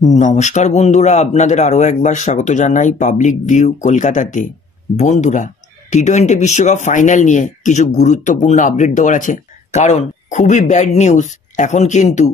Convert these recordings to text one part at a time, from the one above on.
নমস্কার বন্ধুরা, আপনাদের আরও একবার স্বাগত জানাই পাবলিক ভিউ কলকাতাতে। বন্ধুরা, টি-20 বিশ্বকাপ ফাইনাল নিয়ে কিছু গুরুত্বপূর্ণ আপডেট দেওয়ার আছে। কারণ খুবই ব্যাড নিউজ, এখন কিন্তু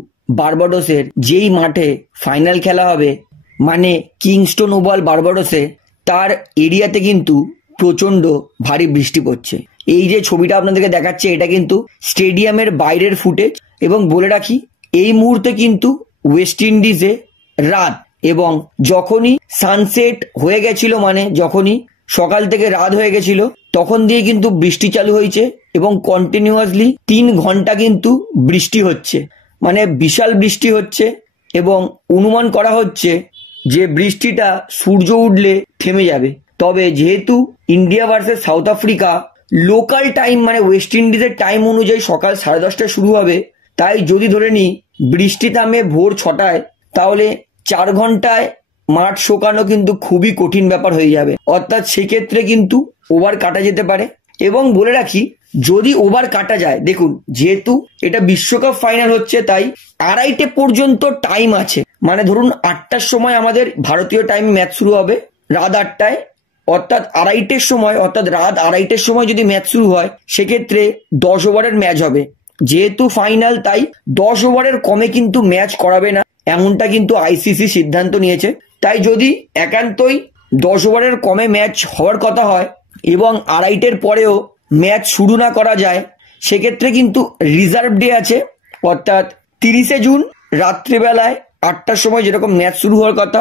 বার্বাডোসের যেই মাঠে ফাইনাল খেলা হবে, মানে কিংস্টন ওভাল বার্বাডোসে, তার এরিয়াতে কিন্তু প্রচণ্ড ভারী বৃষ্টি পড়ছে। এই যে ছবিটা আপনাদেরকে দেখাচ্ছে, এটা কিন্তু স্টেডিয়ামের বাইরের ফুটেজ। এবং বলে রাখি, এই মুহূর্তে কিন্তু ওয়েস্ট ইন্ডিজে রাত, এবং যখনই সানসেট হয়ে গেছিল, মানে যখনই সকাল থেকে রাত হয়ে গেছিল, তখন দিয়ে কিন্তু বৃষ্টি চালু হয়েছে এবং কন্টিনিউয়াসলি 3 ঘন্টা কিন্তু বৃষ্টি হচ্ছে, মানে বিশাল বৃষ্টি হচ্ছে। এবং অনুমান করা হচ্ছে যে বৃষ্টিটা সূর্য উঠলে থেমে যাবে। তবে যেহেতু India versus south Africa local time, মানে ওয়েস্ট ইন্ডিজের টাইম অনুযায়ী সকাল 10:30টায় শুরু হবে, তাই যদি ধরে নিই বৃষ্টি থামে ভোর 6টায়, তাহলে 4 ঘন্টায় মাঠ শুকানো কিন্তু খুবই কঠিন ব্যাপার হয়ে যাবে। অর্থাৎ সেক্ষেত্রে কিন্তু ওভার কাটা যেতে পারে। এবং বলে রাখি, যদি ওভার কাটা যায়, দেখুন যেহেতু এটা বিশ্বকাপ ফাইনাল হচ্ছে, তাই 2:30 পর্যন্ত টাইম আছে। মানে ধরুন 8টার সময় আমাদের ভারতীয় টাইম ম্যাচ শুরু হবে, রাত 8টায়, অর্থাৎ 2:30 সময়, অর্থাৎ রাত 2:30 সময় যদি ম্যাচ শুরু হয়, সেক্ষেত্রে 10 ওভারের ম্যাচ হবে। যেহেতু ফাইনাল, তাই 10 ওভারের কমে কিন্তু ম্যাচ করাবে না, এমনটা কিন্তু আইসিসি সিদ্ধান্ত নিয়েছে। তাই যদি একান্তই 10 ওভারের কমে ম্যাচ হওয়ার কথা হয় এবং 2:30-এর পরেও ম্যাচ শুরু না করা যায়, সেক্ষেত্রে কিন্তু রিজার্ভ ডে আছে। অর্থাৎ 30শে জুন রাত্রিবেলায় 8টার সময় যেরকম ম্যাচ শুরু হওয়ার কথা,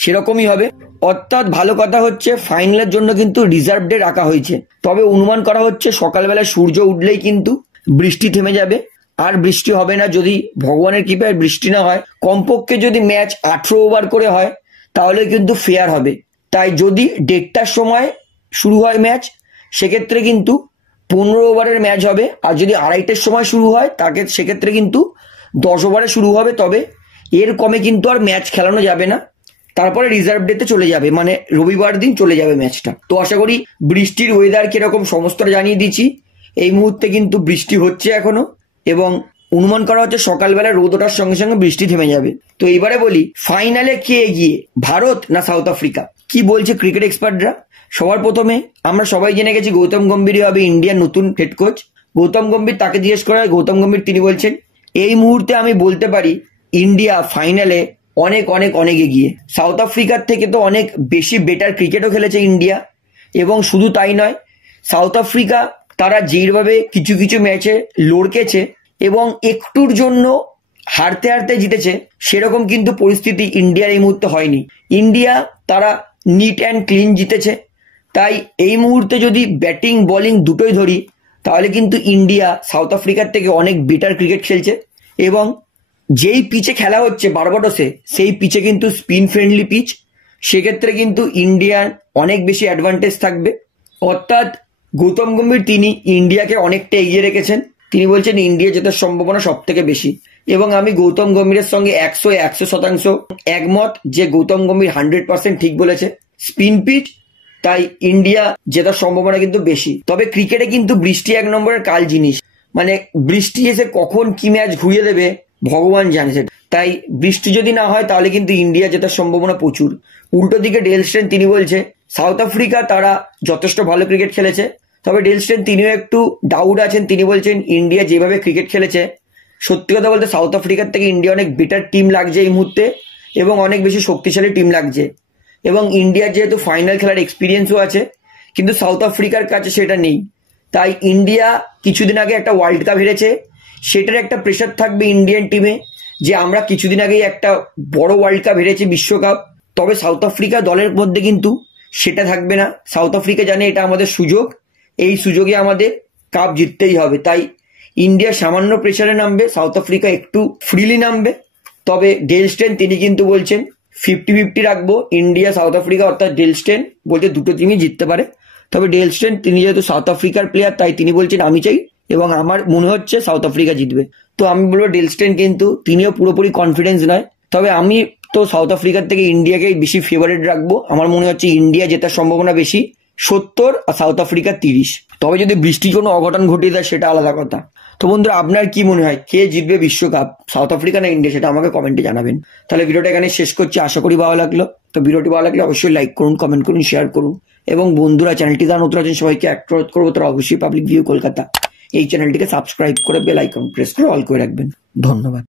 সেরকমই হবে। অর্থাৎ ভালো কথা হচ্ছে, ফাইনালের জন্য কিন্তু রিজার্ভ ডে রাখা হয়েছে। তবে অনুমান করা হচ্ছে সকালবেলা সূর্য উঠলেই কিন্তু বৃষ্টি থেমে যাবে, আর বৃষ্টি হবে না। যদি ভগবানের কৃপায় বৃষ্টি না হয়, কমপক্ষে যদি ম্যাচ 18 ওভার করে হয়, তাহলে কিন্তু ফেয়ার হবে। তাই যদি 1:30টার সময় শুরু হয় ম্যাচ, সেক্ষেত্রে কিন্তু 15 ওভারের ম্যাচ হবে। আর যদি 2:30-এর সময় শুরু হয়, তাকে সেক্ষেত্রে কিন্তু 10 ওভারে শুরু হবে। তবে এর কমে কিন্তু আর ম্যাচ খেলানো যাবে না। তারপরে রিজার্ভ ডেতে চলে যাবে, মানে রবিবার দিন চলে যাবে ম্যাচটা। তো আশা করি বৃষ্টির ওয়েদার কিরকম সমস্তটা জানিয়ে দিচ্ছি। এই মুহূর্তে কিন্তু বৃষ্টি হচ্ছে এখনো, এবং অনুমান করা হচ্ছে সকালবেলা রোদ ওঠার সঙ্গে সঙ্গে বৃষ্টি থেমে যাবে। তো এবারে বলি, ফাইনালে কে এগিয়ে, ভারত না সাউথ আফ্রিকা? কি বলছে ক্রিকেট এক্সপার্টরা? সবার প্রথমে আমরা সবাই জেনে গেছি গৌতম গম্ভীরই হবে ইন্ডিয়ার নতুন হেড কোচ। গৌতম গম্ভীর, তাকে জিজ্ঞেস করা হয়, গৌতম গম্ভীর তিনি বলছেন, এই মুহূর্তে আমি বলতে পারি ইন্ডিয়া ফাইনালে অনেক অনেক অনেক এগিয়ে। সাউথ আফ্রিকার থেকে তো অনেক বেশি বেটার ক্রিকেটও খেলেছে ইন্ডিয়া। এবং শুধু তাই নয়, সাউথ আফ্রিকা তারা যেভাবে কিছু কিছু ম্যাচে লড়কেছে এবং একটুর জন্য হারতে হারতে জিতেছে, সেরকম কিন্তু পরিস্থিতি ইন্ডিয়ার এই মুহূর্তে হয়নি। ইন্ডিয়া তারা নিট অ্যান্ড ক্লিন জিতেছে। তাই এই মুহূর্তে যদি ব্যাটিং বোলিং দুটোই ধরি, তাহলে কিন্তু ইন্ডিয়া সাউথ আফ্রিকার থেকে অনেক বেটার ক্রিকেট খেলছে। এবং যেই পিচে খেলা হচ্ছে বার্বাডোসে, সেই পিচে কিন্তু স্পিন ফ্রেন্ডলি পিচ, সেক্ষেত্রে কিন্তু ইন্ডিয়ার অনেক বেশি অ্যাডভান্টেজ থাকবে। অর্থাৎ গৌতম গম্ভীর তিনি ইন্ডিয়াকে অনেকটা এগিয়ে রেখেছেন। তিনি বলছেন ইন্ডিয়া জেতার সম্ভাবনা সব থেকে বেশি। এবং আমি গৌতম গম্ভীরের সঙ্গে 100% একমত যে গৌতম গম্ভীর 100% ঠিক বলেছে। স্পিন পিচ, তাই ইন্ডিয়া জেতার সম্ভাবনা কিন্তু বেশি। তবে ক্রিকেটে কিন্তু বৃষ্টি 1 নম্বরের কাল জিনিস, মানে বৃষ্টি এসে কখন কি ম্যাচ ঘুরিয়ে দেবে ভগবান জানে। তাই বৃষ্টি যদি না হয়, তাহলে কিন্তু ইন্ডিয়া জেতার সম্ভাবনা প্রচুর। উল্টো দিকে ডেল স্টেন তিনি বলছে সাউথ আফ্রিকা তারা যথেষ্ট ভালো ক্রিকেট খেলেছে। তবে ডেল স্টেন তিনিও একটু ডাউট আছেন। তিনি বলছেন ইন্ডিয়া যেভাবে ক্রিকেট খেলেছে, সত্যি কথা বলতে সাউথ আফ্রিকার থেকে ইন্ডিয়া অনেক বেটার টিম লাগছে এই মুহূর্তে, এবং অনেক বেশি শক্তিশালী টিম লাগছে। এবং ইন্ডিয়ার যেহেতু ফাইনাল খেলার এক্সপিরিয়েন্সও আছে, কিন্তু সাউথ আফ্রিকার কাছে সেটা নেই। তাই ইন্ডিয়া কিছুদিন আগে একটা ওয়ার্ল্ড কাপ হেরেছে, সেটার একটা প্রেশার থাকবে ইন্ডিয়ান টিমে যে আমরা কিছুদিন আগেই একটা বড় ওয়ার্ল্ড কাপ হেরেছি, বিশ্বকাপ। তবে সাউথ আফ্রিকা দলের মধ্যে কিন্তু সেটা থাকবে না। সাউথ আফ্রিকা জানে এটা আমাদের সুযোগ, এই সুযোগে আমাদের কাপ জিততেই হবে। তাই ইন্ডিয়া সামান্য প্রেশারে নামবে, সাউথ আফ্রিকা একটু ফ্রিলি নামবে। তবে ডেল স্টেন তিনি কিন্তু বলছেন 50-50 রাখবো ইন্ডিয়া সাউথ আফ্রিকা। অর্থাৎ ডেল স্টেন বলছে দুটো টিমই জিততে পারে। তবে ডেল স্টেন তিনি যেহেতু সাউথ আফ্রিকার প্লেয়ার, তাই তিনি বলছেন আমি চাই এবং আমার মনে হচ্ছে সাউথ আফ্রিকা জিতবে। তো আমি বলবো ডেল স্টেন কিন্তু তিনিও পুরোপুরি কনফিডেন্স নয়। তবে আমি তো সাউথ আফ্রিকার থেকে ইন্ডিয়াকে বেশি ফেভারিট রাখবো। আমার মনে হচ্ছে ইন্ডিয়া জেতার সম্ভাবনা বেশি, 70 আর সাউথ আফ্রিকা 30। তবে যদি বৃষ্টির কোনো অঘটন ঘটিয়ে দেয়, সেটা আলাদা কথা। তো বন্ধুরা, আপনার কি মনে হয় কে জিতবে বিশ্বকাপ, সাউথ আফ্রিকা না ইন্ডিয়া, সেটা আমাকে কমেন্টে জানাবেন। তাহলে ভিডিওটা এখানে শেষ করছি, আশা করি ভালো লাগলো। তো ভিডিওটি ভালো লাগলে অবশ্যই লাইক করুন, কমেন্ট করুন, শেয়ার করুন। এবং বন্ধুরা, চ্যানেলটি যারা নতুন আছেন সবাইকে একটা অনুরোধ করবো, তারা অবশ্যই পাবলিক ভিউ কলকাতা এই চ্যানেলটিকে সাবস্ক্রাইব করে বেল আইকন প্রেস করে অল করে রাখবেন। ধন্যবাদ।